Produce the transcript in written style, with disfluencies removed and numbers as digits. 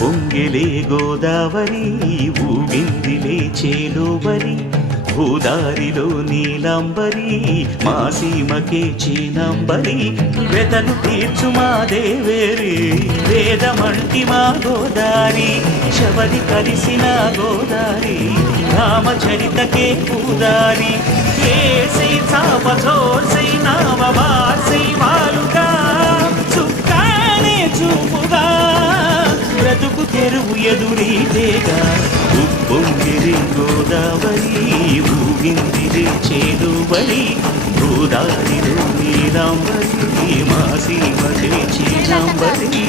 పొంగిలే గోదావరి ఊగిందిలే చేలోబరి భూదారిలో నీలంబరి మా సీమకే చీనంబరి వెతను తీర్చు మా దేవేరి వేదమంటి మా గోదారి శబరి కలిసిన గోదారి రామచరితకే పూదారి ఏసై చాపచోసై నామవాసై వాలుగా చుక్కానే చూపుగా బ్రతుకు తెరువు ఎదురీతేగా ఉప్పొంగిరి గోదావరి ఊగిందిరి చేదువరి గోదారిలో నీలాంబరి మా సీమకే చీలాంబరి